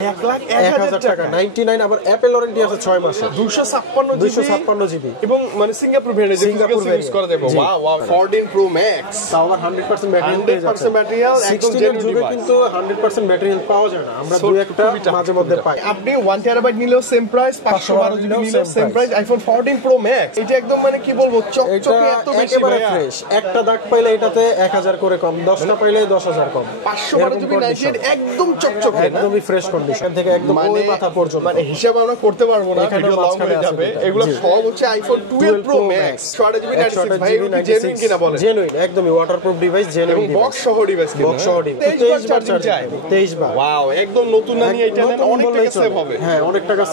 1,01,000 টাকা 99 আবার Apple warranty আছে 6 মাসের 256 জিবি এবং মানে সিঙ্গাপুর ভেরিয়েন্ট সিঙ্গাপুর ইউজ করা যাবে ওয়াও ওয়াও 14 প্রো ম্যাক্স পাওয়ার 100% ব্যাটারি পেয়ে যাচ্ছে 100% ব্যাটারি একদম জেনুইন যুগে কিন্তু 100% ব্যাটারি পাওয়া যায় না আমরা দুই একটা মাঝে মধ্যে পাই আপনি 1 টেরাবাইট নিলেও সেম প্রাইস 512 জিবি নিলেও same price iPhone 14 pro max এটা একদম মানে কি বলবো চকচকে এত বেশি ফ্রেশ একটা দাগ পাইলে এটাতে 1000 করে কম 10টা পাইলে 10000 কম 512 জিবি 98 একদম চকচকে একদমই ফ্রেশ কন্ডিশন থেকে একদম ওই মাথা পর্যন্ত মানে হিসাব আমরা করতে পারবো না ভিডিও লং হয়ে যাবে এগুলো সব হচ্ছে আইফোন 12 প্রো ম্যাক্স 6 জিবি 96 ভাই জেনুইন কিনা বলেন জেনুইন একদমই ওয়াটারপ্রুফ ডিভাইস জেনুইন বক্স সহ ডিভাইস কিনা বক্স সহ ডিভাইস 23 বার চার্জ যায় 23 বার ওয়াও একদম নতুন না নিয়ে এটা নেন অনেক টাকা সেভ হবে হ্যাঁ অনেক টাকা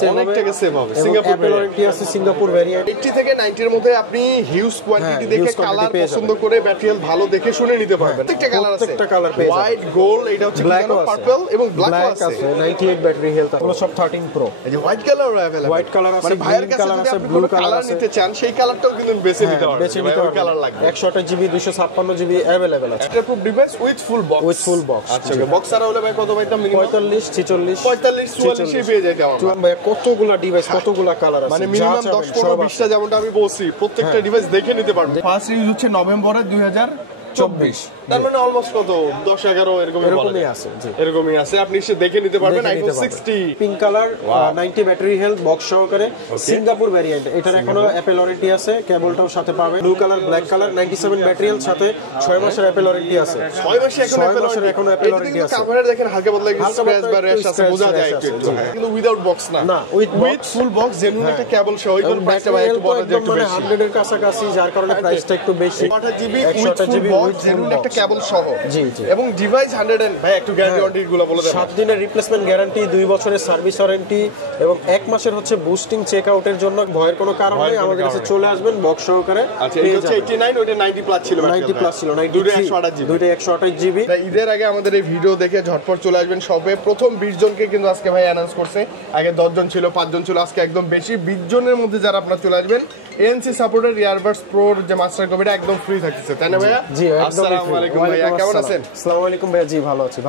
সেভ হবে সিঙ্গাপুর ওয়ারেন্টি আছে সিঙ্গাপুর ভেরিয়েন্ট 80 থেকে 90 এর মধ্যে আপনি হিউজ কোয়ান্টিটি দেখে কালার পছন্দ করে ব্যাটারি ভালো দেখে শুনে নিতে পারবেন প্রত্যেকটা কালার পেয়ে যাবেন হোয়াইট গোল্ড এটা হচ্ছে পার্পল এবং ব্ল্যাক আছে 98 ব্যাটারি হেলথ আছে সব 13 প্রো এই যে white colour available white colour আছে ভাইয়ের কাছে যদি আপনি ব্লু কালার নিতে চান সেই কালারটাও কিন্তু বেছে নিতে পারবেন বেছে নিতে পারবেন কালার লাগবে 128 জিবি 256 জিবি अवेलेबल আছে waterproof device with full box আচ্ছা বক্স আর হলে ভাই কত ভাই দাম মিনিমাম 45 46 45 44 পেয়ে যায় দাম ভাই কতগুলা ডিভাইস কতগুলা কালার আছে মানে মিনিমাম 10 15 20টা যেমনটা আমি বলছি প্রত্যেকটা ডিভাইস দেখে নিতে পারবেন ফার্স্ট ইউজ হচ্ছে নভেম্বরের 2024 তার মানে অলমোস্ট কত 10 11 এরকমই আছে জি এরকমই আছে আপনি এসে দেখে নিতে পারবেন iPhone 60 pink colour 90 battery health box সহকারে সিঙ্গাপুর ভেরিয়েন্ট এটার এখনো অ্যাপল ওয়ারেন্টি আছে কেবলটাও সাথে পাবেন blue colour black colour 97 battery health সাথে 6 মাসের অ্যাপল ওয়ারেন্টি আছে 6 মাসে এখনো অ্যাপল ওয়ারেন্টি আছে কভারে দেখেন হালকা বদলা কিছু স্ক্র্যাচ বা র্যাশ আছে বোঝা যায় একটু কিন্তু উইদাউট বক্স না উইথ ফুল বক্স জেনুইন একটা কেবল সহ এই প্রাইসটা ভাই একটু বড় যে একটু বেশি 100 এর কাছাকাছি যার কারণে প্রাইসটা একটু বেশি 8 GB with full box genuine একটা কেবল সহ জি জি এবং ডিভাইস 100 ভাই একটু গ্যারান্টি ওয়ারেন্টি গুলো বলে দেন 7 দিনের রিপ্লেসমেন্ট গ্যারান্টি 2 বছরের সার্ভিস ওয়ারেন্টি এবং 1 মাসের হচ্ছে বুস্টিং চেক আউটের জন্য ভয়ের কোনো কারণ নেই আমাদের কাছে চলে আসবেন বক্স সহকারে আচ্ছা এই হচ্ছে 89 ওটা 90 প্লাস ছিল 90 প্লাস ছিল 92 দুটো 128 জিবি ঈদের আগে আমাদের এই ভিডিও দেখে ঝটপট চলে আসবেন সবে প্রথম 20 জনকে কিন্তু আজকে ভাই অ্যানাউন্স করছে আগে 10 জন ছিল 5 জন ছিল আজকে একদম বেশি 20 জনের মধ্যে যারা আপনারা চলে আসবেন এনসি সাপোর্টেড ইয়ারবাডস প্রোর যে মাস্টার কপিটা একদম ফ্রি থাকতেছে তাই না ভাইয়া জি আসসালামু আলাইকুম ভাইয়া কেমন আছেন আসসালামু আলাইকুম ভাইয়া জি ভালো আছি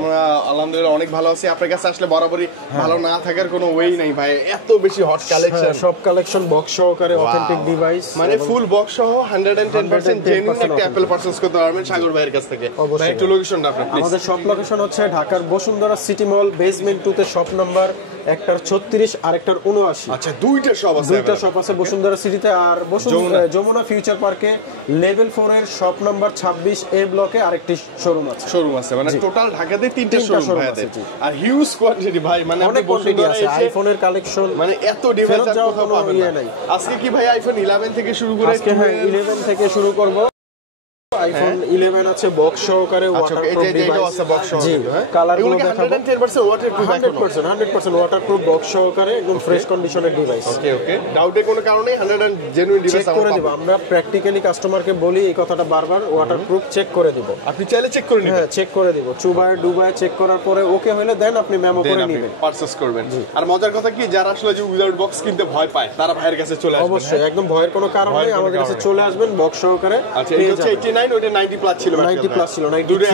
আমরা আলহামদুলিল্লাহ অনেক ভালো আছি আপনার কাছে আসলে বরাবরই ভালো না থাকার কোনো ওয়েই নাই ভাই এত বেশি হট কালেকশন সব কালেকশন বক্স সহকারে অথেন্টিক ডিভাইস মানে ফুল বক্স সহ 110% জেনুইন একটা অ্যাপল পারচেজ করতে পারবেন সাগর ভাইয়ের কাছ থেকে ভাই একটু লোকেশনটা আপনার প্লিজ আমাদের শপ লোকেশন হচ্ছে ঢাকার বসুন্ধরা সিটি মল বেসমেন্ট 2 তে শপ নাম্বার একটার 36 আর একটার 79 আচ্ছা দুইটা শপ আছে বসুন্ধরা সিটিতে আর যমুনা ফিউচার পার্কে লেভেল 4 এর শপ নাম্বার 26 এ ব্লকে আরেকটি শোরুম আছে মানে টোটাল ঢাকাতে তিনটা শোরুম আছে আর হিউজ কোয়ান্টিটি ভাই মানে অনেক কোয়ান্টিটি আছে আইফোনের কালেকশন মানে এত ডিভাইস আর কোথাও পাবেন না আজকে কি ভাই আইফোন 11 থেকে শুরু করে আজকে 11 থেকে শুরু করব আইফোন 11 আছে বক্স সহকারে ওয়াটারপ্রুফ ডিভাইস আছে বক্স সহ জি কালারগুলো দেখাবো 110% ওয়াটারপ্রুফ 100% ওয়াটারপ্রুফ বক্স সহকারে একদম ফ্রেশ কন্ডিশনের ডিভাইস ওকে ডাউটের কোনো কারণে 100 জেনুইন ডিভাইস চেক করে দিব আমরা প্র্যাকটিক্যালি কাস্টমারকে বলি এই কথাটা বারবার ওয়াটারপ্রুফ চেক করে দিব আপনি চাইলে চেক করে নিবেন হ্যাঁ চেক করে দিব চুবায় ডুবায় চেক করার পরে ওকে হলে দেন আপনি মেমো করে নেবেন পারচেজ করবেন আর মজার কথা কি যারা আসলে যে উইদাউট বক্স কিনতে ভয় পায় তারা ভাইয়ের কাছে চলে আসবেন অবশ্যই একদম ভয়ের কোনো কারণ নেই আমাদের কাছে চলে আসবেন বক্স সহকারে আচ্ছা এই হচ্ছে 89 ওটা 90 প্লাস ছিল 90 প্লাস ছিল 92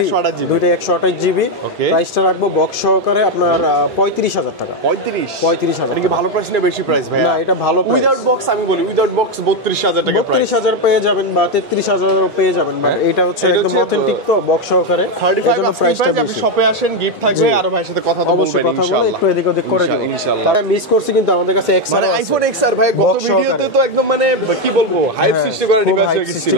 128 জিবি প্রাইসটা রাখবো বক্স সহকারে আপনার 35000 টাকা 35000 এটা কি ভালো প্রাইস না বেশি প্রাইস ভাই না এটা ভালো প্রাইস উইদাউট বক্স আমি বলি উইদাউট বক্স 32000 টাকা প্রাইস 32000 পেয়ে যাবেন বা 33000 পেয়ে যাবেন বাট এটা হচ্ছে একদম অথেন্টিক তো বক্স সহকারে 35 প্রাইসটা আপনি শপে আসেন গিফট থাকবে আর ভাইয়ের সাথে কথা তো বলবেন ইনশাআল্লাহ একটু এদিক ওদিক করে দেব ইনশাআল্লাহ তারা মিস করছে কিন্তু আমাদের কাছে এক্সআর মানে আইফোন এক্সআর ভাই গত ভিডিওতে তো একদম মানে কি বলবো হাইপ সৃষ্টি করা ডিভাইস হয়ে গিয়েছিল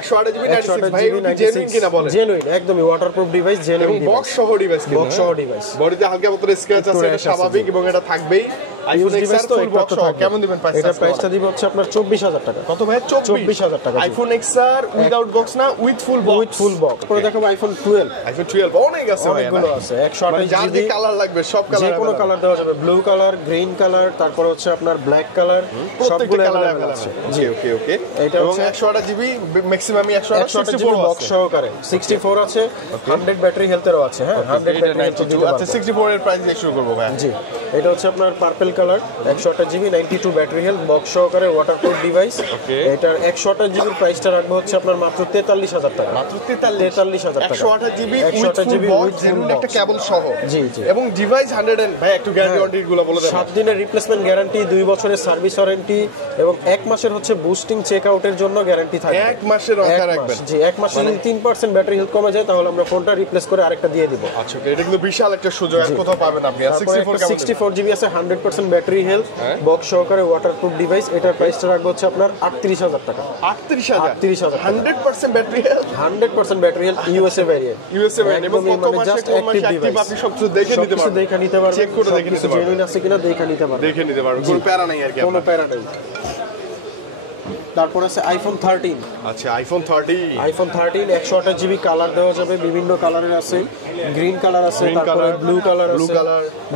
128 জিবি 96 ভাই জেনুইন কিনা বলেন জেনুইন একদমই ওয়াটারপ্রুফ ডিভাইস জেনুইন বক্স সহ ডিভাইস বডিতে হালকা মতো স্ক্র্যাচ আছে এটা স্বাভাবিক এবং এটা থাকবেই আইফোন এক্সআর ফুল বক্স কেমন দিবেন প্রাইস এটা প্রাইসটা দিব হচ্ছে আপনার 24000 টাকা কত ভাই 24000 টাকা আইফোন এক্সআর উইদাউট বক্স না উইথ ফুল বক্স পরে দেখাবো আইফোন 12 অনেক আছে অনেকগুলো আছে 128 যার যে কালার লাগবে সব কালার যে কোনো কালার দেওয়া যাবে ব্লু কালার গ্রিন কালার তারপর হচ্ছে আপনার ব্ল্যাক কালার সবগুলো কালার আছে জি ওকে এটা হচ্ছে 128 জিবি ম্যাক্সিমামই 128 জিবি বক্স সহকারে 64 আছে 100 ব্যাটারি হেলথেরও আছে হ্যাঁ 100 ব্যাটারি হেলথ আচ্ছা 64 এর প্রাইস দিয়ে শুরু করব ভাই জি এটা হচ্ছে আপনার purple colour 128 GB 92 battery health box সহকারে ওয়াটারপ্রুফ ডিভাইস। এটার 128 জিবির প্রাইসটা রাখবো হচ্ছে আপনার মাত্র 43000 টাকা। মাত্র 43000 টাকা 128 জিবি 128 জিবি জেনুইন একটা কেবল সহ। জি জি। এবং ডিভাইস 100 ভাই একটু গ্যারান্টি ওয়ারেন্টি গুলো বলে দেন। 7 দিনের রিপ্লেসমেন্ট গ্যারান্টি, 2 বছরের সার্ভিস ওয়ারেন্টি এবং 1 মাসের হচ্ছে বুস্টিং চেক আউটের জন্য গ্যারান্টি থাকবে। 1 মাসের অফার রাখবেন। জি 1 মাসে যদি 3% ব্যাটারি হেলথ কমে যায় তাহলে আমরা ফোনটা রিপ্লেস করে আরেকটা দিয়ে দিব। আচ্ছা এটা কিন্তু বিশাল একটা সুযোগ, আর কোথাও পাবেন আপনি। 64 জিবি আছে 100% ব্যাটারি হেলথ বক্স সহকারে ওয়াটারপ্রুফ ডিভাইস। এটার প্রাইসটা রাখবো হচ্ছে আপনার 38000 টাকা। 38000 100% battery health 100% battery health USA variant. USA variant এবং কত মাসে কোন মাসে অ্যাক্টিভ আপনি সব কিছু দেখে নিতে পারবেন। দেখে নিতে পারবেন, চেক করে দেখে নিতে পারবেন জেনুইন আছে কিনা দেখে নিতে পারবেন। কোনো প্যারা নাই আর কি, কোনো প্যারা নাই। তারপর আছে আইফোন 13। আচ্ছা আইফোন 13 128 জিবি কালার দেওয়া যাবে, বিভিন্ন কালারের আছে, গ্রিন কালার আছে, তারপরে ব্লু কালার আছে,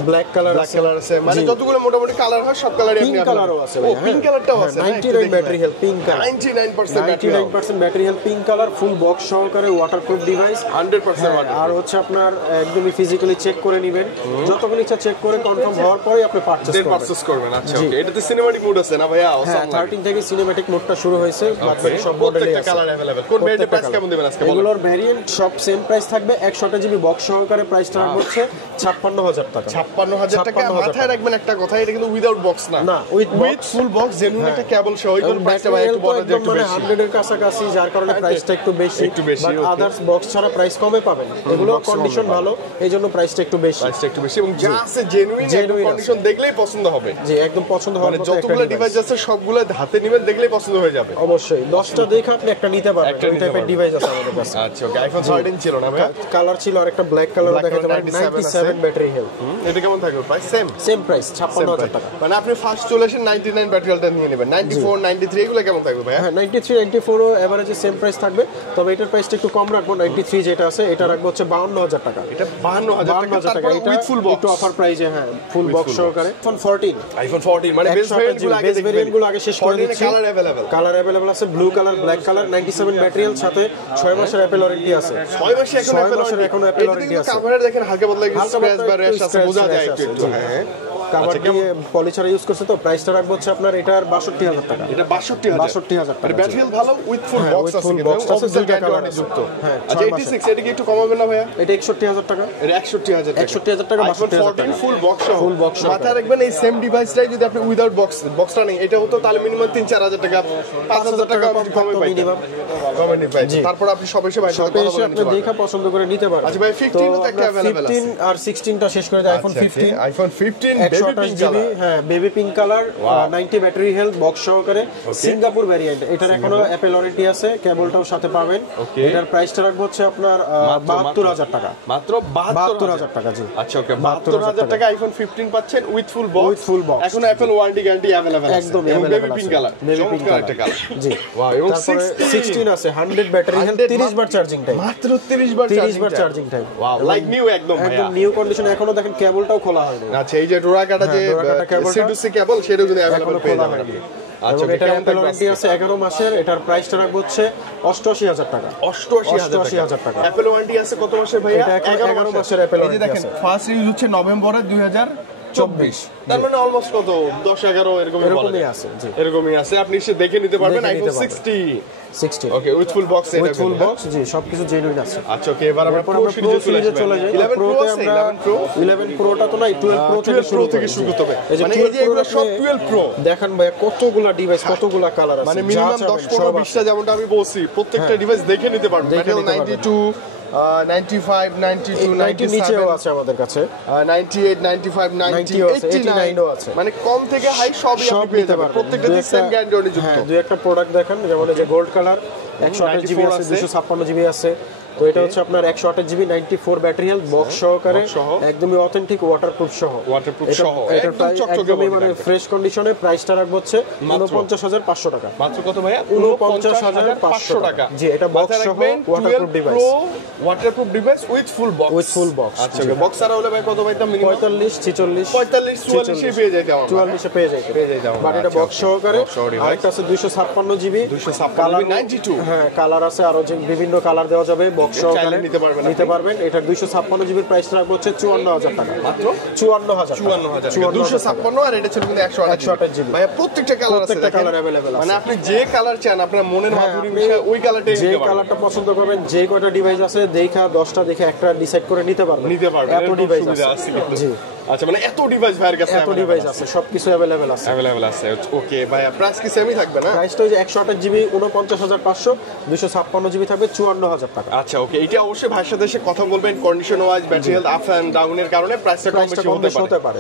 ব্ল্যাক কালার আছে, মানে যতগুলো মোটামুটি কালার হয় সব কালারই পিঙ্ক কালারও আছে ভাই। পিঙ্ক কালারটাও আছে 99 battery health pink colour 99% battery health pink colour full box সহকারে ওয়াটারপ্রুফ ডিভাইস 100% আর হচ্ছে আপনার একদমই ফিজিক্যালি চেক করে নেবেন, যতগুলো ইচ্ছা চেক করে কনফার্ম হওয়ার পরে আপনি পারচেজ করবেন। আচ্ছা ওকে এটাতে সিনেম্যাটিক মোড আছে না ভাইয়া? হ্যাঁ 13 থেকে সিনেম্যাটিক মোডটা শুরু হয়েছে, বাকি সব মডেলে আছে। Colour available. কোন ভেরিয়েন্ট প্রাইস কেমন দিবেন আজকে? এগুলোর ভেরিয়েন্ট সব সেম প্রাইস থাকবে। 128 জিবি বক্স সহকারে প্রাইসটা হচ্ছে 56000 টাকা। 56000 টাকা। মাথায় রাখবেন একটা কথা, এটা কিন্তু উইদাউট বক্স না, উইথ ফুল বক্স জেনুইন একটা কেবল সহ। এগুলোর প্রাইসটা ভাই একটু বড় যে একটু বেশি 100 এর কাছাকাছি, যার কারণে প্রাইসটা একটু বেশি। বাট আদার্স বক্স ছাড়া প্রাইস কমে পাবেন। এগুলো কন্ডিশন ভালো, এইজন্য প্রাইসটা একটু বেশি। এবং যা আছে জেনুইন কন্ডিশন দেখলেই পছন্দ হবে। জি একদম পছন্দ হবে। মানে যতগুলো ডিভাইস আছে সবগুলো হাতে নেবেন দেখলেই পছন্দ হয়ে যাবে। অবশ্যই 10টা দেখে আপনি একটা নিতে পারবেন। এই টাইপের ডিভাইস আছে আমাদের কাছে। আচ্ছা ওকে আইফোন 13 ছিল না ভাই? কালার ছিল আর একটা ব্ল্যাক কালার দেখাতে পারেন। 97 ব্যাটারি হেলথ। এটা কেমন থাকবে প্রাইস? সেম প্রাইস 56000 টাকা। মানে আপনি ফার্স্ট চলে আসেন 99 ব্যাটারিটা নিয়ে নেবেন। 94 93 এগুলো কেমন থাকবে ভাই? হ্যাঁ 93 94 ও এভারেজে সেম প্রাইস থাকবে, তবে এটার প্রাইসটা একটু কম রাখবো। 93 যেটা আছে এটা রাখবো হচ্ছে 52000 টাকা। এটা 52000 টাকা এটা উইথ ফুল বক্স, একটু অফার প্রাইসে। হ্যাঁ ফুল বক্স সহকারে আইফোন 14 মানে বেস ভেরিয়েন্টগুলো আগে শেষ করে দিচ্ছি। কালার अवेलेबल আছে blue colour, black colour, 97 battery health, সাথে 6 মাসের অ্যাপল ওয়ারেন্টি আছে। 6 মাসে এখনো অ্যাপল ওয়ারেন্টি আছে। কাভারে দেখেন হালকা বদলা স্ক্র্যাচ বা র্যাশ আছে, বোঝা যায় একটু। হ্যাঁ কাভার দিয়ে পলিচার ইউজ করছে, তো প্রাইসটা রাখবো হচ্ছে আপনার এটার 62000 টাকা। এটা 62000 টাকা। ব্যাটারি হেলথ ভালো উইথ ফুল বক্স আছে, কিন্তু অফিসিয়াল গ্যারান্টি যুক্ত। হ্যাঁ আচ্ছা 86 এটা কি একটু কমাবেন না ভাইয়া? এটা 61000 টাকা। এটা 61000 টাকা। 61000 টাকা 62000 টাকা ফুল বক্স। মাথায় রাখবেন এই সেম ডিভাইসটাই যদি আপনি উইদাউট বক্সটা নেই এটা হতো তাহলে মিনিমাম 3-4000 টাকা 5000 টাকা কমে পাইতেন। কমে নিতে পাইতেন। তারপর আপনি সব এসে ভাই কথা বলে আপনি দেখা পছন্দ করে নিতে পারেন। আচ্ছা ভাই 15 তো একটা अवेलेबल আছে। 15 আর 16টা শেষ করে দেয় আইফোন 15। আইফোন 15 128 জিবি হ্যাঁ baby pink colour 90 battery health box সহকারে সিঙ্গাপুর ভ্যারিয়েন্ট। এটার এখনো অ্যাপল ওয়ারেন্টি আছে, কেবলটাও সাথে পাবেন। এটার প্রাইসটা রাখবো হচ্ছে আপনার 72000 টাকা। মাত্র 72000 টাকা। জি আচ্ছা ওকে 72000 টাকা আইফোন 15 পাচ্ছেন উইথ ফুল বক্স। এখন অ্যাপল ওয়ারেন্টি গ্যারান্টি अवेलेबल আছে একদম এবং baby available pink colour, baby pink একটা কালার। জি ওয়াও এবং 16 আছে 100 ব্যাটারি হেলথ 30 বার চার্জিং টাইম। মাত্র 30 বার charging time. Wow like new একদম নিউ কন্ডিশন। এখনো দেখেন কেবলটাও খোলা হয়নি। আচ্ছা এই যে ডোরা কাটা যে C2C কেবল সেটাও যদি अवेलेबल পেয়ে যাবেন। আচ্ছা এটা অ্যাপল ওয়ারেন্টি আছে 11 মাসের। এটার প্রাইসটা রাখবো হচ্ছে 88000 টাকা। 88000 টাকা। অ্যাপল ওয়ারেন্টি আছে কত মাসের ভাইয়া? এটা 11 মাসের অ্যাপল ওয়ারেন্টি। এই যে দেখেন ফার্স্ট ইউজ হচ্ছে নভেম্বরে 2024, তার মানে অলমোস্ট কত 10-11 এরকমই আছে। জি এরকমই আছে। আপনি এসে দেখে নিতে পারবেন iPhone 16 okay with full box. With full box জি সবকিছু জেনুইন আছে। আচ্ছা ওকে এবার আমরা প্রো সিরিজে চলে যাই। 11 প্রো আছে 11 প্রোটা তো নাই, 12 প্রো থেকে শুরু করতে হবে। মানে এই যে এগুলো সব 12 প্রো। দেখেন ভাই কতগুলা ডিভাইস কতগুলা কালার আছে, মানে মিনিমাম 10-15-20টা যেমনটা আমি বলছি প্রত্যেকটা ডিভাইস দেখে নিতে পারবেন। 92 95 92 90 নিচেও আছে আমাদের কাছে, 98 95 90 89 আছে। মানে কম থেকে হাই সবই আপনি পেয়ে যাবেন। প্রত্যেকটাতে সেম গ্যারান্টি যুক্ত। দুই একটা প্রোডাক্ট দেখেন, যেমন এই যে গোল্ড কালার 128 জিবি আছে, 256 জিবি আছে। তো এটা হচ্ছে আপনার 128 জিবি 94 ব্যাটারি হেলথ বক্স সহকারে, একদমই অথেন্টিক ওয়াটারপ্রুফ সহ। এটা একদমই মানে ফ্রেশ কন্ডিশনে। প্রাইসটা রাখবো হচ্ছে 49500 টাকা। মাত্র কত ভাইয়া? 49500 টাকা। জি এটা বক্স সহ waterproof device. Waterproof device with full box. আচ্ছা বক্স আর হলে ভাই কত পাইতাম? মিনিমাম 45 46 44 পেয়ে যাইতে হবে। 44 পেয়ে যাইতে হবে। বাট এটা বক্স সহকারে। আরেকটা আছে 256 জিবি, 256 92। হ্যাঁ কালার আছে আরো, যে বিভিন্ন কালার দেওয়া যাবে। বক্স বক্স সহকারে নিতে পারবেন। এটার 256 জিবির প্রাইস রাখবো হচ্ছে 54000 টাকা, মাত্র 54000। 256 আর এটা ছিল কিন্তু 128 জিবি। ভাই প্রত্যেকটা কালার अवेलेबल আছে, মানে আপনি যে কালার চান আপনার মনের মাধুরী মিশায় ওই কালারটাই নিতে পারবেন। যে কালারটা পছন্দ করবেন, যে কয়টা ডিভাইস আছে দেখা 10টা দেখে একটা ডিসাইড করে নিতে পারবেন। এত ডিভাইস আছে। জি আচ্ছা, মানে এত ডিভাইস ভাইয়ের কাছে এত ডিভাইস আছে, সবকিছু अवेलेबल আছে। ওকে ভাই, প্রাইস কি সেমই থাকবে না? প্রাইসটা ওই যে 128 জিবি 49500, 256 জিবি থাকবে 54000 টাকা। আচ্ছা ওকে, এটা অবশ্যই ভাইয়ের সাথে এসে কথা বলবেন। Condition wise battery health up and ডাউনের কারণে প্রাইসটা কম বেশি হতে পারে।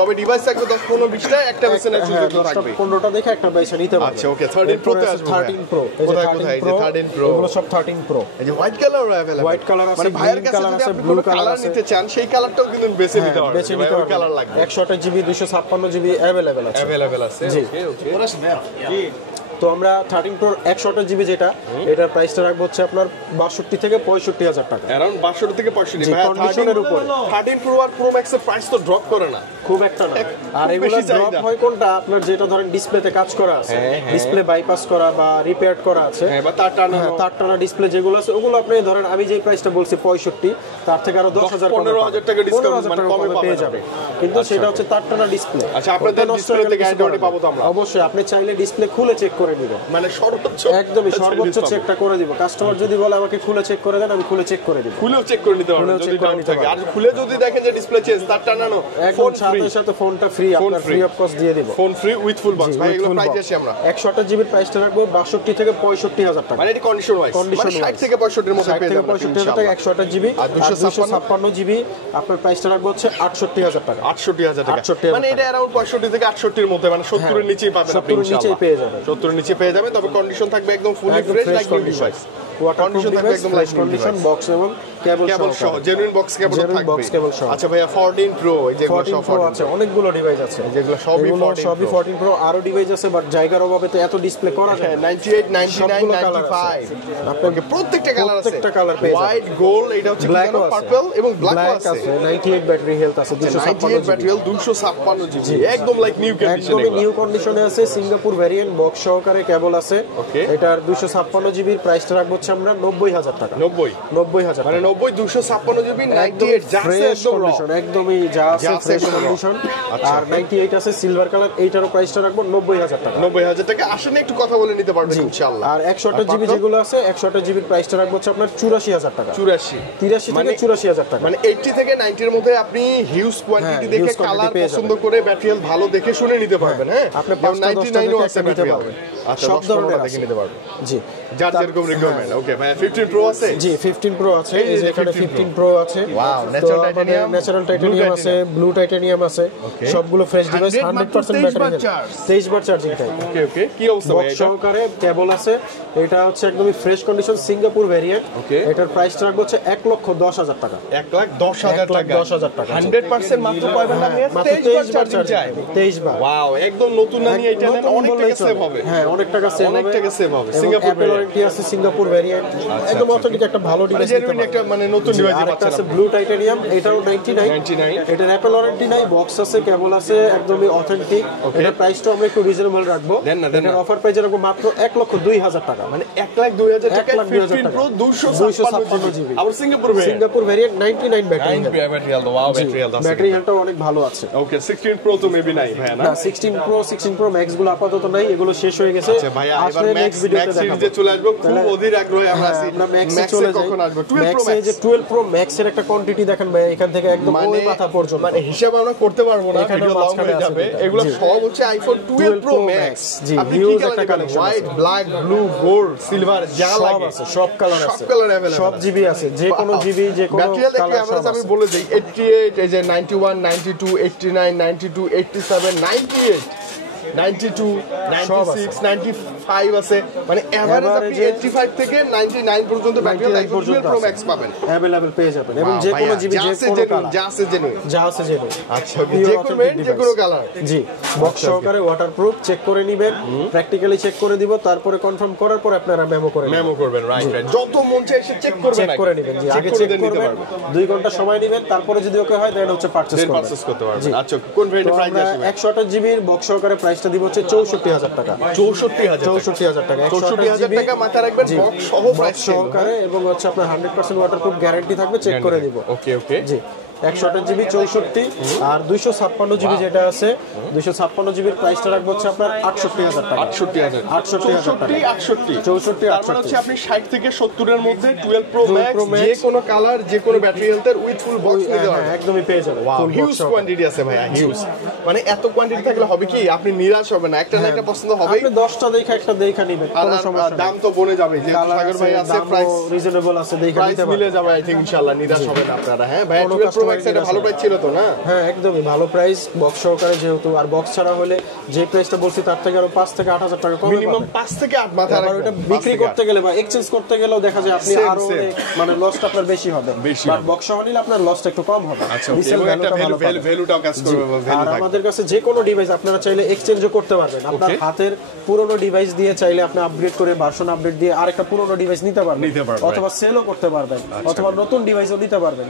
তবে ডিভাইস থাকবে 10 15 20টা, একটা বেছে নেওয়ার সুযোগ থাকবে। 15টা দেখে একটা বেছে নিতে পারবেন। আচ্ছা ওকে, 13 প্রো তে আসবে। 13 প্রো কোথায় এই যে 13 প্রো, এগুলো সব 13 প্রো। এই যে white colour available, white colour আছে, মানে ভাইয়ের কাছে যদি আপনি ব্লু কালার নিতে চান সেই কালারটাও কিন্তু বেছে নিতে পারবেন। ওই কালার লাগবে। 128 জিবি 256 জিবি अवेलेबल আছে। জি ওকে, তো আমরা 13 প্রো 128 জিবি যেটা, এটার প্রাইসটা রাখবো হচ্ছে আপনার 62 থেকে 65000 টাকা, अराउंड 62 থেকে 65। ভাই কন্ডিশনের উপরে 13 প্রো আর প্রো ম্যাক্স এর প্রাইস তো ড্রপ করে না, খুব একটা না। আর এগুলো ড্রপ হয় কোনটা, আপনার যেটা ধরেন ডিসপ্লেতে কাজ করা আছে, ডিসপ্লে বাইপাস করা বা রিপেয়ার করা আছে, বা তার টানা ডিসপ্লে যেগুলো আছে, ওগুলো আপনি ধরেন আমি যে প্রাইসটা বলছি 65, তার থেকে আরো 10000 15000 টাকা ডিসকাউন্ট মানে কমে পেয়ে যাবে। কিন্তু সেটা হচ্ছে তার টানা ডিসপ্লে। আচ্ছা, আপনাদের ডিসপ্লেতে গ্যারান্টি পাবো তো আমরা? অবশ্যই, আপনি চাইলে ডিসপ্লে খুলে চেক করে নিবেন, মানে সর্বোচ্চ একদমই সর্বোচ্চ চেকটা করে দিব। কাস্টমার যদি বলে আমাকে খুলে চেক করে দেন, আমি খুলে চেক করে দিব। খুলেও চেক করে নিতে পারবেন যদি ডাউট থাকে। আর খুলে যদি দেখেন যে ডিসপ্লে চেঞ্জ, তার টানানো ফোন সাথে ফোনটা ফ্রি, আপনার ফ্রি অফ কস্ট দিয়ে দিব। Phone free with full box. ভাই এগুলো প্রাইস আছে আমরা 128 জিবির প্রাইসটা রাখবো 62 থেকে 65000 টাকা, মানে এটা কন্ডিশন ওয়াইজ, মানে 60 থেকে 65 এর মধ্যে পেয়ে যাবেন। 65 টাকা 128 জিবি আর 256 জিবি আপনার প্রাইসটা রাখবো হচ্ছে 68000 টাকা। 68000 টাকা, মানে এটা अराउंड 65 থেকে 68 এর মধ্যে, মানে 70 এর নিচেই পাবেন আপনি ইনশাআল্লাহ। 70 এর নিচেই পেয়ে যাবেন, 70 এর নিচে পেয়ে যাবেন। তবে কন্ডিশন থাকবে একদম fully fresh, like new device. Condition থাকবে একদম লাইক কন্ডিশন, বক্স এবং কেবল সহ, জেনুইন বক্স কেবল থাকবে। আচ্ছা ভাইয়া 14 প্রো, এই যে 14 প্রো আছে, অনেকগুলো ডিভাইস আছে, যেগুলো সবই 14 প্রো। আরো ডিভাইস আছে, বাট জায়গার অভাবে তো এত ডিসপ্লে করা যায়। 98 99 95 আপনাকে প্রত্যেকটা কালার আছে, প্রত্যেকটা কালার পেয়ে যাবেন। হোয়াইট, গোল্ড, এটা হচ্ছে পার্পল এবং ব্ল্যাক আছে। 98 ব্যাটারি হেলথ আছে, 256 ব্যাটারি হেলথ, 256 জিবি, একদম লাইক নিউ কন্ডিশনে, একদম নিউ কন্ডিশনে আছে। সিঙ্গাপুর ভেরিয়েন্ট, বক্স সহকারে কেবল আছে। এটার 256 জিবির প্রাইসটা রাখবো হচ্ছে আমরা 90000 টাকা। 90000 মানে 90 256 জিবি 98 যা আছে একদম কন্ডিশন, একদমই যা আছে ফ্রেশ কন্ডিশন। আর 98 আছে সিলভার কালার, এইটারও প্রাইসটা রাখবো 90000 টাকা। 90000 টাকা আসলে একটু কথা বলে নিতে পারবেন ইনশাআল্লাহ। আর 128 জিবি যেগুলো আছে, 128 জিবির প্রাইসটা রাখবো হচ্ছে আপনার 84000 টাকা। 83 থেকে 84000 টাকা, মানে 80 থেকে 90 এর মধ্যে আপনি হিউজ কোয়ান্টিটি দেখে কালার পছন্দ করে ব্যাটারি হেলথ ভালো দেখে শুনে নিতে পারবেন। হ্যাঁ, আপনি 99 ও আছে নিতে পারবেন, সব ধরনের দেখে নিতে পারবেন। জি, যার যেরকম রিকোয়ারমেন্ট। ওকে ভাই 15 প্রো আছে? জি 15 প্রো আছে, এই যে এখানে 15 প্রো আছে। ওয়াও, ন্যাচারাল টাইটানিয়াম আছে, ব্লু টাইটানিয়াম আছে, সবগুলো ফ্রেশ ডিভাইস, 100% ব্যাটারি, 23 বার চার্জিং টাইম। ওকে কি অবস্থা ভাই? এটা সহকারে কেবল আছে, এটা হচ্ছে একদমই ফ্রেশ কন্ডিশন, সিঙ্গাপুর ভেরিয়েন্ট। এটার প্রাইসটা রাখবো হচ্ছে 1,10,000 টাকা। 1,10,000 টাকা, 100% মাত্র পাবেন না, 23 বার চার্জিং টাইম, 23 বার। ওয়াও, একদম নতুন না নিয়ে এটা নেন, অনেক টাকা সেভ হবে। হ্যাঁ, অনেক টাকা সেভ হবে। সিঙ্গাপুর ওয়ারেন্টি আছে, সিঙ্গাপুর ভেরিয়েন্ট, একদম অথেন্টিক একটা ভালো ডিভাইস, জেনুইন একটা মানে নতুন ডিভাইস পাচ্ছেন। আছে ব্লু টাইটানিয়াম, এটাও 99, এটার অ্যাপল ওয়ারেন্টি নাই, বক্স আছে, কেবল আছে, একদমই অথেন্টিক। এটার প্রাইসটা আমরা একটু রিজনেবল রাখবো। এটার অফার প্রাইস রাখবো মাত্র 1,02,000 টাকা, মানে 1,02,000 টাকা। 15 প্রো 256 জিবি, আবার Singapore variant 99 battery health. Wow, battery হেলথটা অনেক ভালো আছে। ওকে 16 প্রো তো মেবি নাই ভাই না? 16 প্রো ম্যাক্স গুলো আপাতত নাই, এগুলো শেষ হয়ে গেছে। আচ্ছা ভাই, এবার ম্যাক্স সিরিজে চলে আসবো, খুব অধীর আগ্রহে আমরা আছি। আমরা ম্যাক্সে চলে যাই, কখন আসবে 12 প্রো ম্যাক্স? 12 প্রো ম্যাক্স এর একটা কোয়ান্টিটি দেখেন ভাই, এখান থেকে একদম ওই মাথা পর্যন্ত, মানে হিসাব আমরা করতে পারবো না, ভিডিও লং হয়ে যাবে। এগুলো সব হচ্ছে আইফোন 12 প্রো ম্যাক্স। জি, হিউজ একটা collection, white, black, blue, gold, silver, যা লাগে সব কালার আছে, সব কালার अवेलेबल, সব জিবি আছে, যে কোনো জিবি, যে কোনো কালার। আমি বলে দেই 88, এই যে 91, 92, 89, 92, 87, 98, 92, 96, 95 আছে, মানে এভারেজ আপনি 85 থেকে 99 পর্যন্ত ব্যাটারি লাইফ পর্যন্ত প্রো ম্যাক্স পাবেন, अवेलेबल পেয়ে যাবেন। এবং যে কোনো জিবি, যে কোনো কালার, যা আছে জেনুইন। আচ্ছা, যে কোনো ব্র্যান্ড, যে কোনো কালার। জি, বক্স সহকারে ওয়াটারপ্রুফ, চেক করে নেবেন, প্র্যাকটিক্যালি চেক করে দিব, তারপরে কনফার্ম করার পর আপনারা মেমো করবেন। রাইট, যত মন চায় এসে চেক করে নেবেন। জি, আগে চেক করবেন, 2 ঘন্টা সময় নেবেন, তারপরে যদি ওকে হয় দেন হচ্ছে পারচেজ করতে পারবেন। আচ্ছা, কোন ব্র্যান্ডের প্রাইস আসবে? 128 জিবির বক্স সহকারে প্রাইস প্রাইসটা দিব হচ্ছে 64000 টাকা। 64000 টাকা। 64000 টাকা মাথায় রাখবেন, বক্স সহ প্রাইস সহকারে, এবং হচ্ছে আপনার 100% ওয়াটারপ্রুফ গ্যারান্টি থাকবে, চেক করে দিব। ওকে ওকে জি 128 জিবি 64 আর 256 জিবি যেটা আছে 256 জিবির প্রাইসটা রাখবো হচ্ছে আপনার 68000 টাকা। 68000 তারপর হচ্ছে আপনি 60 থেকে 70 এর মধ্যে 12 প্রো ম্যাক্স যে কোনো কালার যে কোনো ব্যাটারি হেলথের উইথ ফুল বক্স নিতে পারবেন, একদমই পেয়ে যাবেন। হিউজ কোয়ান্টিটি আছে ভাই, হিউজ। মানে এত কোয়ান্টিটি থাকলে হবে কি আপনি নিরাশ হবেন না, একটা না একটা পছন্দ হবে, আপনি 10টা দেখা একটা দেখা নেবেন, কোনো সমস্যা নেই। দাম তো বনে যাবে, যে সাগর ভাই আছে প্রাইস রিজনেবল আছে, দেখা নিতে পারবেন, মিলে যাবে আই থিং ইনশাআল্লাহ, নিরাশ হবেন না আপনারা। হ্যাঁ ভাই 12 প্রো ম্যাক্স এটা ভালো প্রাইস ছিল তো না? হ্যাঁ একদমই ভালো প্রাইস, বক্স সহকারে যেহেতু, আর বক্স ছাড়া হলে যে প্রাইসটা বলছি তার থেকে আরো 5 থেকে 8000 টাকা কম, মিনিমাম 5 থেকে 8 মাথা রাখবেন। ওটা বিক্রি করতে গেলে বা এক্সচেঞ্জ করতে গেলেও দেখা যায় আপনি আরো মানে লসটা আপনার বেশি হবে, বাট বক্স সহ নিলে আপনার লসটা একটু কম হবে। আচ্ছা ভ্যালুটাও কাজ করবে। আর আমাদের কাছে যে কোনো ডিভাইস আপনারা চাইলে এক্সচেঞ্জও করতে পারবেন, আপনার হাতের পুরনো ডিভাইস দিয়ে চাইলে আপনি আপগ্রেড করে ভার্সন আপডেট দিয়ে আরেকটা পুরনো ডিভাইস নিতে পারবেন, অথবা সেলও করতে পারবেন, অথবা নতুন ডিভাইসও নিতে পারবেন।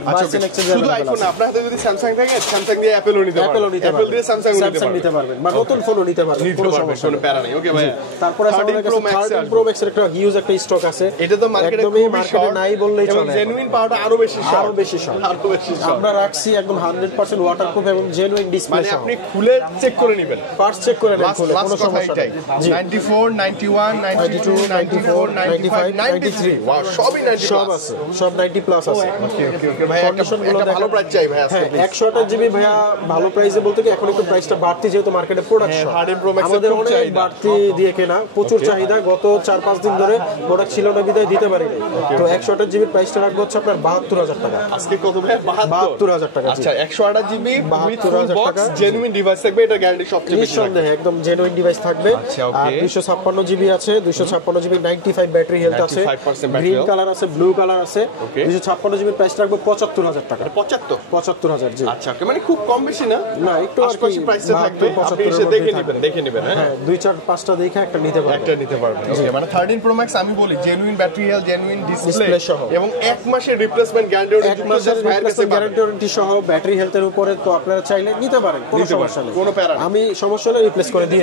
শুধু আইফোন না, আপনার হাতে যদি স্যামসাং থাকে স্যামসাং দিয়ে অ্যাপেলও নিতে পারবেন, অ্যাপেল দিয়ে স্যামসাং নিতে পারবেন, বা নতুন ফোনও নিতে পারবেন, কোনো সমস্যা কোনো প্যারা নেই। ওকে ভাই, তারপরে আমাদের কাছে 13 প্রো ম্যাক্স এর একটা হিউজ একটা স্টক আছে, এটা তো মার্কেটে নাই বললেই চলে, জেনুইন পাওয়াটা আরো বেশি শর্ট। আমরা রাখছি একদম 100% ওয়াটারপ্রুফ এবং জেনুইন ডিসপ্লে, মানে আপনি খুলে চেক করে নেবেন, পার্টস চেক করে নেবেন, কোনো সমস্যা নেই। 94 91 92 94 95 93 ওয়াও, সবই 90 সব আছে, সব 90 প্লাস আছে। ওকে ওকে ওকে ভাই, একটা ভালো প্রাইস চাই ভাই আজকে প্লিজ। 128 জিবি ভাইয়া ভালো প্রাইসে বলতে কি এখন একটু প্রাইসটা বাড়তি, যেহেতু মার্কেটে প্রোডাকশন আমাদের অনেক বাড়তি দিয়ে কেনা, প্রচুর চাহিদা, গত 4-5 দিন ধরে প্রোডাক্ট ছিল না বিদায় দিতে পারি না। তো 128 জিবির প্রাইসটা রাখবো হচ্ছে আপনার 72000 টাকা। আজকে কত ভাই? 72000 টাকা। আচ্ছা 128 জিবি 72000 টাকা, জেনুইন ডিভাইস থাকবে, এটা গ্যারান্টি সবচেয়ে বেশি নিঃসন্দেহে একদম জেনুইন ডিভাইস থাকবে। আর 256 জিবি আছে, 256 জিবি 95 ব্যাটারি হেলথ আছে, গ্রিন কালার আছে, ব্লু কালার আছে। 256 জিবির প্রাইস রাখবো 75000 টাকা। 75000 জি। আচ্ছা মানে খুব কম বেশি না, না একটু আশপাশে প্রাইসটা থাকবে, আপনি এসে দেখে নেবেন। হ্যাঁ 2-4-5টা দেখে একটা নিতে পারবেন। ওকে, মানে 13 প্রো ম্যাক্স আমি বলি genuine battery health, genuine display সহ, এবং 1 মাসের রিপ্লেসমেন্ট গ্যারান্টি, 1 মাসের রিপ্লেসমেন্ট গ্যারান্টি সহ ব্যাটারি হেলথের উপরে, তো আপনারা চাইলে নিতে পারেন, কোনো সমস্যা নেই, কোনো প্যারা, আমি সমস্যা হলে রিপ্লেস করে দিব।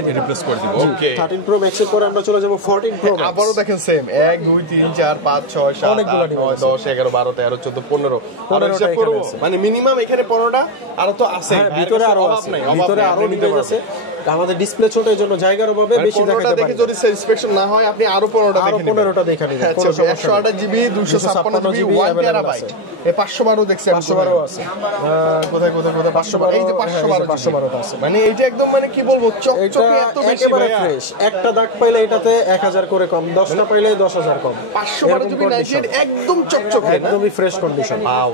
ওকে 13 প্রো ম্যাক্স এর পরে আমরা চলে যাব 14 প্রো ম্যাক্স। আবারো দেখেন সেম 1 2 3 4 5 6 7 অনেকগুলো 8 9 10 11 12 13 14 15 আর হিসাব করব, মানে মিনিমাম এখানে 15টা আরো তো আছে, ভিতরে আরো আছে, ভিতরে আরো ডিভাইস আছে। আমাদের ডিসপ্লে ছোট, এর জন্য জায়গার অভাবে বেশি দেখাতে পারি, যদি স্যাটিসফ্যাকশন না হয় আপনি আরো 15টা দেখে নেবেন। আচ্ছা 128 জিবি 256 জিবি 1 টেরাবাইট, এই 512 দেখছেন, 512 আছে, কোথায় 512, এই যে 512 আছে, মানে এইটা একদম মানে কি বলবো চকচকে এত বেশি ফ্রেশ, একটা দাগ পাইলে এটাতে 1000 করে কম, 10টা পাইলে 10000 কম। 512 জিবি 98 একদম চকচকে, একদমই ফ্রেশ কন্ডিশন। ওয়াও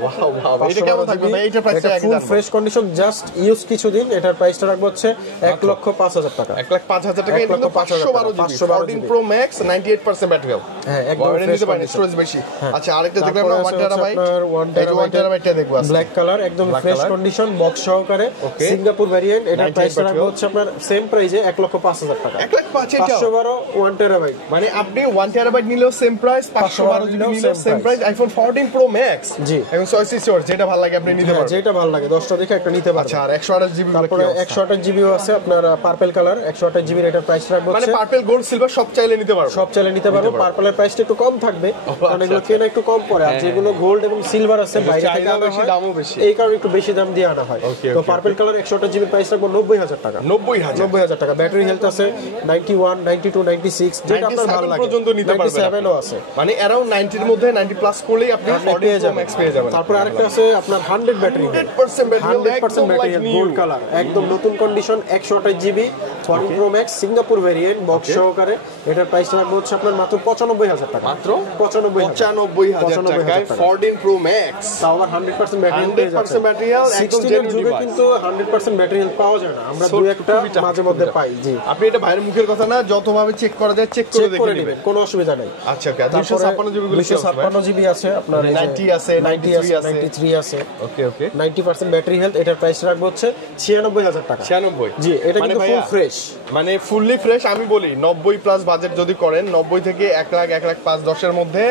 এটা কেমন থাকবে ভাই? এইটা price full fresh condition, just use কিছুদিন। এটার প্রাইসটা রাখবো হচ্ছে 1,05,000 টাকা। 1,05,000 টাকা, এটা কিন্তু 512 GB 14 pro max 98% battery health. হ্যাঁ একদম ফ্রেশ কন্ডিশন, স্টোরেজ বেশি। আচ্ছা আরেকটা দেখলাম না 1 টেরাবাইট, 1 টেরাবাইটটা দেখবো আজকে, ব্ল্যাক কালার, একদম ফ্রেশ কন্ডিশন, বক্স সহকারে, সিঙ্গাপুর ভেরিয়েন্ট। এটার প্রাইসটা রাখবো হচ্ছে আপনার সেম প্রাইসে 1,05,000 টাকা। 1,05,000 512 1 টেরাবাইট, মানে আপনি 1 টেরাবাইট নিলেও সেম প্রাইস, 512 জিবি নিলেও same price. IPhone 14 pro max জি, এবং 66 যেটা ভালো লাগে আপনি নিতে পারবেন, যেটা ভালো লাগে 10টা দেখে একটা নিতে পারবেন। আচ্ছা আর 128 জিবি, তারপরে 128 জিবিও আছে আপনার পার্পল কালার, 128 জিবির এটার প্রাইস রাখবো মানে পার্পল গোল্ড সিলভার সব চাইলে নিতে পারবেন, সব চাইলে নিতে পারবো। পার্পলের প্রাইসটা একটু কম থাকবে, কারণ এগুলো কেনা একটু কম পড়ে, আর যেগুলো গোল্ড এবং সিলভার আছে বাইরে থেকে আনা হয়, দামও বেশি, এই কারণে একটু বেশি দাম দিয়ে আনা হয়। তো পার্পল কালার 128 জিবির প্রাইস রাখবো 90,000 টাকা। 90,000 টাকা। ব্যাটারি হেলথ আছে 91 92 96, যেটা আপনার ভালো লাগে পর্যন্ত নিতে পারবেন, 97ও আছে, মানে अराउंड 90 এর মধ্যে 90 প্লাস করলেই আপনি 14 প্রো ম্যাক্স পেয়ে যাবেন। তারপর আরেকটা আছে আপনার 100 ব্যাটারি, 100% ব্যাটারি গোল্ড কালার, একদম নতুন condition, 128 GB 14 pro max Singapore variant, box সহকারে। এটার প্রাইস রাখবো হচ্ছে আপনার মাত্র 95,000 টাকা। মাত্র 95,000 টাকায় 14 প্রো ম্যাক্স, তাও আবার 100% ব্যাটারি হেলথ পেয়ে যাচ্ছে। 100% ব্যাটারি হেলথ, একদম 16 এর যুগে কিন্তু 100% ব্যাটারি হেলথ পাওয়া যায় না, আমরা দুই একটা মাঝে মধ্যে পাই। জি, আপনি এটা বাইরের মুখের কথা না, যতভাবে চেক করা যায় চেক করে দেখে নেবেন, কোনো অসুবিধা নাই। আচ্ছা ওকে, 256 জিবি গুলো 256 জিবি আছে আপনার, 90 আছে, 93 আছে। ওকে 90% ব্যাটারি হেলথ। এটার প্রাইস রাখবো হচ্ছে 96,000 টাকা। 96 জি, এটা কিন্তু ফুল ফ্রেশ, মানে ফুললি ফ্রেশ। আমি বলি 90 প্লাস বাজেট যদি করেন, 90 থেকে 1 লাখ 1 লাখ 5-10 এর মধ্যে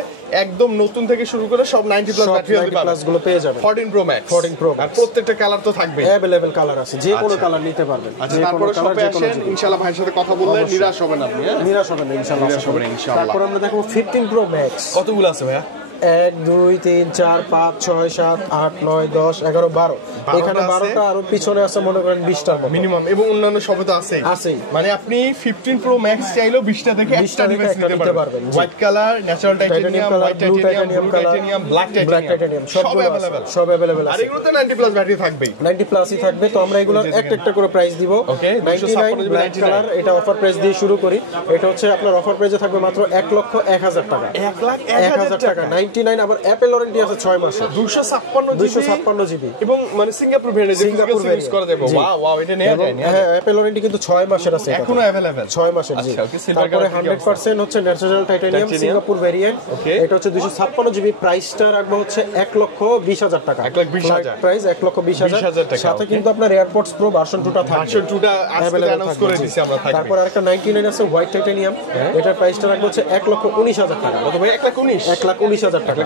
একদম নতুন থেকে শুরু করে সব 90 প্লাস ব্যাটারি প্লাস গুলো পেয়ে যাবেন। 14 Pro Max আর প্রত্যেকটা কালার তো থাকবে, अवेलेबल কালার আছে, যে কোনো কালার নিতে পারবেন। আচ্ছা, তারপরে শপে আসেন, ইনশাআল্লাহ ভাইয়ের সাথে কথা বললে নিরাশ হবেন আপনি। নিরাশ হবেন না ইনশাআল্লাহ। তারপর আমরা দেখো 15 Pro Max। কতগুলো আছে ভাইয়া? 1 2 3 4 5 6 7 8 9 10 11 12 এখানে 12টা আর পিছনে আছে মনে করেন 20টার মতো মিনিমাম, এবং অন্যান্য সবে তো আছেই। মানে আপনি 15 Pro Max চাইলেও 20টা দেখে একটা ডিভাইস নিতে পারবেন। White colour, natural titanium, white titanium, black titanium সব अवेलेबल আছে। আর এগুলোতে 90 প্লাস ব্যাটারি থাকবে, 90 প্লাসই থাকবে। তো আমরা এগুলোর একটা করে প্রাইস দিব। 99 ব্ল্যাক কালার, এটা অফার প্রাইস দিয়ে শুরু করি। এটা হচ্ছে আপনার অফার প্রাইসে থাকবে মাত্র 1,01,000 টাকা। 1,01,000 টাকা 99। আবার অ্যাপল ওয়ারেন্টি আছে 6 মাসে, 256 জিবি এবং মানে সিঙ্গাপুর ভেরিয়েন্ট ইউজ করা যাবে। ওয়াও, এটা নেওয়া যায় না? হ্যাঁ, অ্যাপল ওয়ারেন্টি কিন্তু 6 মাসের আছে, এখনো अवेलेबल 6 মাসের। জি, তারপরে 100% হচ্ছে ন্যাচারাল টাইটানিয়াম সিঙ্গাপুর ভেরিয়েন্ট। এটা হচ্ছে 256 জিবি। প্রাইসটা রাখবো হচ্ছে 1,20,000 টাকা। 1,20,000 প্রাইস 1,20,000 টাকা। সাথে কিন্তু আপনার এয়ারপডস প্রো ভার্সন 2টা থাকবে। ভার্সন 2টা আজকে অ্যানাউন্স করে দিয়েছি আমরা, থাকবে। তারপর আরেকটা 99 আছে হোয়াইট টাইটানিয়াম। এটার প্রাইসটা রাখবো হচ্ছে 1,19,000 টাকা। কত ভাই? 1,19,000 টাকা।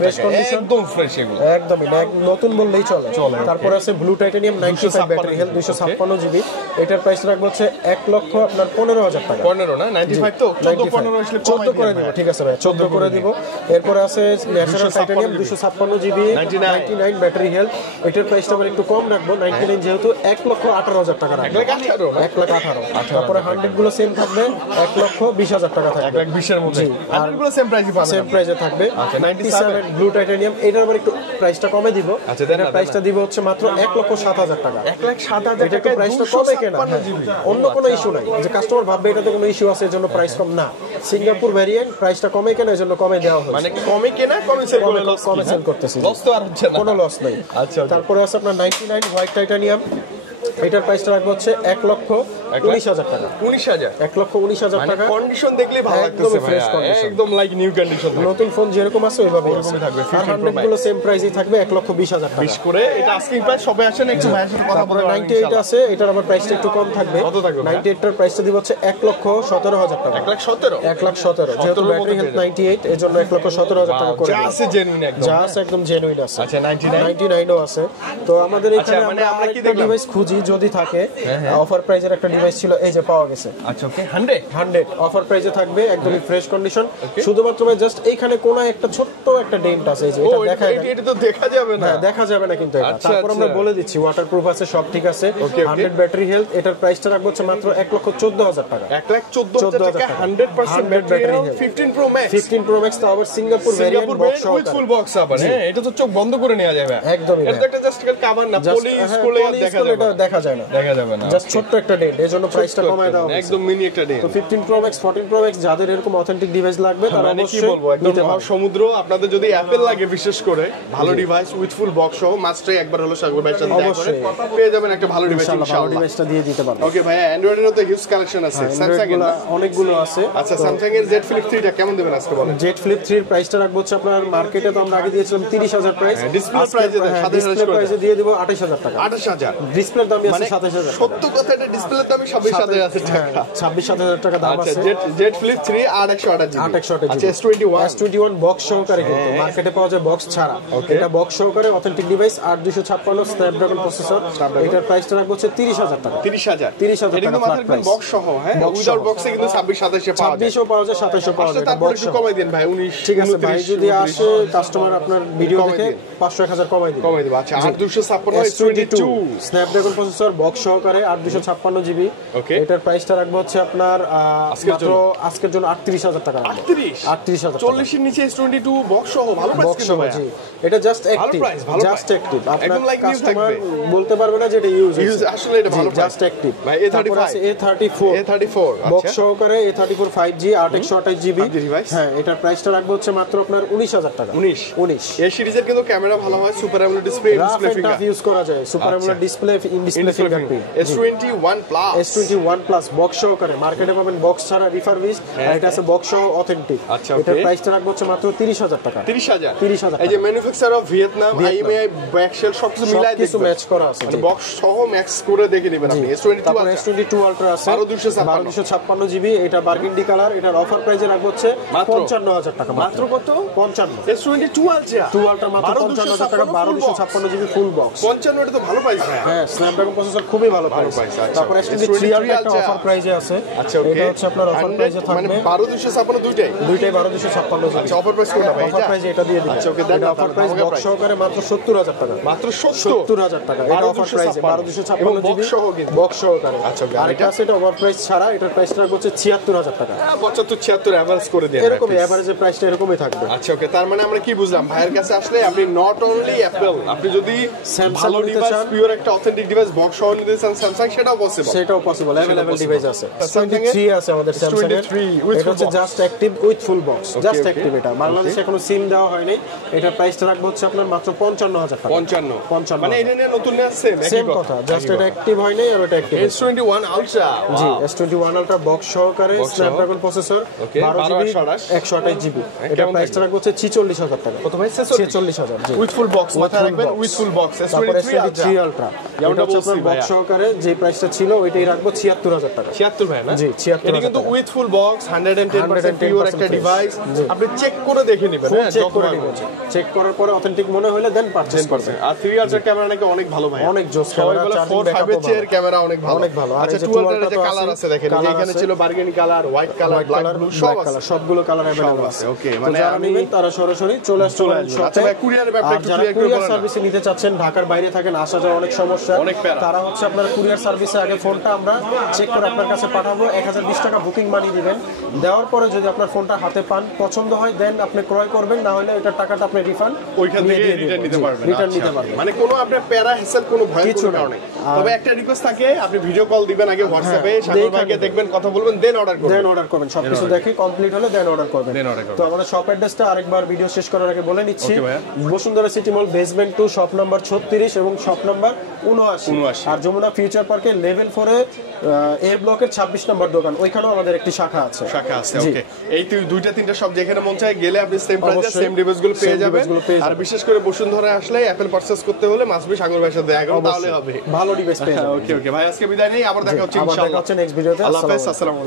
ফ্রেশ কন্ডিশন, একদম ফ্রেশ এগুলো, একদমই নতুন বললেই চলে। তারপর আছে blue titanium 95 battery health 256 GB. এটার প্রাইস রাখবো হচ্ছে 1,15,000 টাকা। 15 না 95 তো 14 আসলে 14 করে দিব। ঠিক আছে ভাই, 14 করে দিব। এরপর আছে natural titanium 256 GB 99 battery health. এটার প্রাইসটা আবার একটু কম রাখবো, 99 যেহেতু 1,18,000 টাকা রাখবো। 1,18,000। তারপরে 100 গুলো সেম থাকবে, 1,20,000 টাকা থাকবে। 1,20 এর মধ্যে 100 গুলো সেম প্রাইসই পাবেন, সেম প্রাইসে থাকবে। 97 ব্লু টাইটানিয়াম, এটার আবার একটু প্রাইসটা কমে দিব। এটার প্রাইসটা দিব হচ্ছে মাত্র 1,07,000 টাকা। 1,07,000 টাকা। প্রাইসটা কমে কেনা, অন্য কোনো ইস্যু নাই যে কাস্টমার ভাববে এটাতে কোনো ইস্যু আছে এজন্য প্রাইস কম না। সিঙ্গাপুর ভেরিয়েন্ট প্রাইসটা কমে কেনা, এজন্য কমে দেওয়া হয়েছে। মানে কমে কেনা কমে সেল করতেছি, লস তো আর হচ্ছে না, কোনো লস নাই। আচ্ছা, তারপরে আছে আপনার 99 হোয়াইট টাইটানিয়াম। এটার প্রাইসটা রাখবো হচ্ছে 1,19,000 টাকা। 1,19,000 টাকা। কন্ডিশন দেখলে ভালো লাগতেছে ভাই, একদম লাইক নিউ কন্ডিশন। নতুন ফোন যেরকম আছে ওইভাবে থাকবে। 100 গুলো সেম প্রাইসই থাকবে, 1,20,000 টাকা। 20 করে এটা আস্কিং প্রাইস। সবে আসেন একটু ভাইয়ের সাথে কথা বলবো। 98 আছে, এটার আবার প্রাইসটা একটু কম থাকবে। কত থাকবে? 98 এর প্রাইসটা দিব হচ্ছে 1,17,000 টাকা। 1,17,000 যেহেতু ব্যাটারি হেলথ 98 এজন্য 1,17,000 টাকা করে। যা আছে জেনুইন, একদম যা আছে একদম জেনুইন আছে। আচ্ছা, 99 ও আছে। তো আমাদের এখানে মানে আমরা কি দেখলাম ডিভাইস খুঁজি, যদি থাকে অফার প্রাইজের একটা ডিভাইস ছিল, এই যে পাওয়া গেছে। আচ্ছা, ওকে 100 অফার প্রাইজে থাকবে, একদমই ফ্রেশ কন্ডিশন। শুধুমাত্র জাস্ট এইখানে কোন একটা ছোট্ট একটা ডেন্ট আছে, এই যে এটা দেখা যায়। এটা তো দেখা যাবে না, দেখা যাবে না কিন্তু এটা। তারপর আমরা বলে দিচ্ছি ওয়াটারপ্রুফ আছে, সব ঠিক আছে। 100 ব্যাটারি হেলথ। এটার প্রাইসটা রাখবো হচ্ছে মাত্র 1,14,000 টাকা। 1,14,000 টাকা 100% battery health. 15 Pro Max 15 Pro Max তো আবার Singapore variant box with full box আবার। হ্যাঁ, এটা তো চোখ বন্ধ করে নেওয়া যাবে একদমই। এটা একটা জাস্ট কভার না, পলিশ করলে দেখা যায় না, দেখা যাবে না। জাস্ট ছোট্ট একটা ডেন্ট, এজন্য প্রাইসটা কমায় দাও, একদম মিনি একটা ডেন্ট। তো 15 Pro Max 14 Pro Max যাদের এরকম অথেন্টিক ডিভাইস লাগবে তারা অবশ্যই কি বলবো, একদম সমুদ্র। আপনাদের যদি অ্যাপল লাগে বিশেষ করে ভালো ডিভাইস উইথ ফুল বক্স সহ, মাস্টারই একবার হলো সাগর ভাইয়ের সাথে দেখা করে পেয়ে যাবেন একটা ভালো ডিভাইস ইনশাআল্লাহ। ডিভাইসটা দিয়ে দিতে পারবো। ওকে ভাই, অ্যান্ড্রয়েডের তো হিউজ কালেকশন আছে। স্যামসাং এর অনেকগুলো আছে। আচ্ছা, স্যামসাং এর Z Flip 3 টা কেমন দেবেন আজকে বলেন? Z Flip 3 এর প্রাইসটা রাখবো হচ্ছে আপনার মার্কেটে তো আমরা আগে দিয়েছিলাম 30,000 প্রাইস। ডিসপ্লে প্রাইসে 27,000 প্রাইসে দিয়ে দেব 28,000 টাকা। 28,000 ডিসপ্লের দামই আছে 27,000। সত্য কথা, এটা ডিসপ্লের দামই 27,000 টাকা। 26,000 টাকা দাম আছে। Z Flip 3 828 GB। আচ্ছা, S21 বক্স সহকারে কিন্তু মার্কেটে পাওয়া যায় বক্স ছাড়া। এটা বক্স সহকারে অথেন্টিক ডিভাইস, 8256 স্ন্যাপড্রাগন প্রসেসর। এটার প্রাইসটা রাখবো হচ্ছে 30,000 টাকা। 30,000 টাকা মাত্র বক্স সহ। হ্যাঁ, উইদাউট বক্সে কিন্তু 26-27 এ পাওয়া যায়। 26ও পাওয়া যায়, 27ও পাওয়া যায়। তারপর একটু কমাই দেন ভাই, 19। ঠিক আছে ভাই, যদি আসে কাস্টমার আপনার ভিডিও দেখে 500-1000 কমাই দিন। আচ্ছা, 8256 S22 স্ন্যাপড্রাগন প্রসেসর বক্স সহকারে 8256 জিবি। এটার প্রাইসটা রাখবো হচ্ছে আপনার মাত্র আজকের জন্য 38,000 টাকা। 38,000 40 এর নিচে S22 বক্স সহ ভালো প্রাইস কিন্তু ভাই। এটা জাস্ট অ্যাক্টিভ, জাস্ট অ্যাক্টিভ। আপনার কাস্টমার বলতে পারবে না যে এটা ইউজ, আসলে এটা ভালো জাস্ট অ্যাক্টিভ। ভাই A34 বক্স সহকারে A34 5G 828 জিবি। হ্যাঁ, এটার প্রাইসটা রাখবো হচ্ছে মাত্র আপনার 19,000 টাকা। 19 এই সিরিজের কিন্তু ক্যামেরা ভালো হয়, super AMOLED display, display finger use করা যায়, super AMOLED display, in display fingerprint. S21 Plus S21 plus box সহকারে মার্কেটে পাবেন বক্স ছাড়া রিফারবিশ, আর এটা আছে বক্স সহ অথেন্টিক। আচ্ছা, এটার প্রাইসটা রাখবো হচ্ছে মাত্র 30,000 টাকা। 30,000 এই যে manufacture of Vietnam, IMEI back shell সবকিছু মিলাই কিছু ম্যাচ করা আছে, মানে বক্স সহ ম্যাক্স করে দেখে নেবেন আপনি। S22 আলট্রা আছে 12256 জিবি, এটা বার্গেন্ডি কালার, এটার অফার প্রাইসে রাখবো হচ্ছে 55,000 টাকা। মাত্র কত? 55। S22 আলট্রা 2 আলট্রা মাত্র 55,000 টাকা, 12256 জিবি ফুল বক্স। 55 এটা তো ভালো প্রাইস। হ্যাঁ, স্ন্যাপড্রাগন প্রসেসর খুবই ভালো প্রাইস। তারপর S23 আলট্রা একটা অফার প্রাইসে আছে। আচ্ছা, ওকে, এটা হচ্ছে আপনার অফার প্রাইসে থাকবে মানে 12256 দুইটাই 12256 জিবি। আচ্ছা, অফার প্রাইস কোনটা ভাই? অফার প্রাইসে এটা দিয়ে দিই। আচ্ছা, ওকে, দেন অফার প্রাইস বক্স সহকারে মাত্র 70,000 টাকা। মাত্র 70,000 টাকা। এটা অফার প্রাইসে 12256 জিবি বক্স সহকারে। আচ্ছা, ওকে, আর এটা আছে এটা অফার প্রাইস ছাড়া, এটার প্রাইসটা হচ্ছে 76,000 টাকা। 75-76 এভারেজ করে দেন, এরকম এভারেজের প্রাইসটা এরকমই থাকবে। আচ্ছা, ওকে, তার মানে আমরা কি বুঝলাম, ভাইয়ের কাছে আসলে আপনি নট অনলি অ্যাপল, আপনি যদি ভালো ডিভাইস, পিওর একটা অথেন্টিক ডিভাইস বক্স সহ নিতে চান স্যামসাং, সেটাও পসিবল। अवेलेबल ডিভাইস আছে। S23 আছে আমাদের স্যামসাং এর, এটা হচ্ছে just active with full box, just active. এটা বাংলাদেশে এখনো সিম দেওয়া হয়নি। এটা প্রাইসটা রাখবো হচ্ছে আপনার মাত্র 55,000 টাকা। 55 মানে এটা নিয়ে নতুন নিয়ে আসছে সেম কথা, জাস্ট এটা অ্যাক্টিভ হয় নাই আর ওটা অ্যাক্টিভ। S21 আলট্রা, জি, S21 আলট্রা বক্স সহকারে স্ন্যাপড্রাগন প্রসেসর 12 জিবি, 128 এটা প্রাইসটা রাখবো হচ্ছে 46,000 টাকা। কত ভাই? 46,000 জি, উইথ ফুল বক্স, মাথায় রাখবেন with full box. S23 ultra এটা হচ্ছে আপনার বক্স সহকারে যে প্রাইসটা ছিল ওইটাই রাখবো 76,000 টাকা। 76 ভাই না? জি, 76,000 এটা কিন্তু উইথ ফুল বক্স 110% পিওর একটা ডিভাইস। আপনি চেক করে দেখে নেবেন, হ্যাঁ, চেক করে নেবেন। চেক করার পরে অথেন্টিক মনে হলে দেন পারচেজ করবেন। আর 3 আলট্রা ক্যামেরা নাকি অনেক ভালো ভাই, অনেক জোস ক্যামেরা, 4-5 এর চেয়ে ক্যামেরা অনেক ভালো, অনেক ভালো। আর আচ্ছা, এই যে 2 আলট্রা যে কালার আছে দেখেন, এখানে ছিল burgundy colour, white colour, black blue সব আছে, সবগুলো কালার अवेलेबल আছে। ওকে, মানে যারা নেবেন তারা সরাসরি চলে আসতে পারেন শপে। আচ্ছা ভাই, কুরিয়ারের ব্যাপারটা একটু ক্লিয়ার করে কুরিয়ার বলেন। সার্ভিসে নিতে চাচ্ছেন, ঢাকার বাইরে থাকেন, আসা যাওয়া অনেক সমস্যা, তারা হচ্ছে আপনার কুরিয়ার সার্ভিসে আগে ফোনটা আমরা চেক করে আপনার কাছে পাঠাবো, 1020 টাকা বুকিং মানি দিবেন। দেওয়ার পরে যদি আপনার ফোনটা হাতে পান, পছন্দ হয় দেন আপনি ক্রয় করবেন, না হলে ওটার টাকাটা আপনি রিফান্ড ওইখান থেকে রিটার্ন নিতে পারবেন। রিটার্ন নিতে পারবেন, মানে কোনো আপনার প্যারা হেসেল কোনো ভয় কোনো কারণে। তবে একটা রিকোয়েস্ট থাকে, আপনি ভিডিও কল দিবেন আগে হোয়াটসঅ্যাপে, সাগর ভাইকে দেখবেন, কথা বলবেন, দেন অর্ডার করবেন। সবকিছু দেখে কমপ্লিট হলে দেন অর্ডার করবেন। তো আমাদের শপ অ্যাড্রেসটা আরেকবার ভিডিও শেষ করার আগে বলে নিচ্ছি। বসুন্ধরা সিটি মল বেসমেন্ট 2 শপ নাম্বার 36 এবং শপ নাম্বার 79। আর যমুনা ফিউচার পার্কে লেভেল 4 এ এ ব্লকের 26 নম্বর দোকান, ওইখানেও আমাদের একটি শাখা আছে। ওকে, এই দুইটা তিনটা সব যেখানে মন চায় গেলে আপনি সেম প্রাইসে সেম ডিভাইসগুলো পেয়ে যাবেন। আর বিশেষ করে বসুন্ধরা আসলে অ্যাপল পারচেজ করতে হলে মাসবি সাগর ভাইয়ের সাথে দেখা করতে, তাহলে হবে, ভালো ডিভাইস পেয়ে যাবেন। ওকে, ভাই আজকে বিদায় নেই, আবার দেখা হচ্ছে ইনশাআল্লাহ। নেক্সট ভিডিওতে। আল্লাহ হাফেজ, আসসালামু আলাইকুম।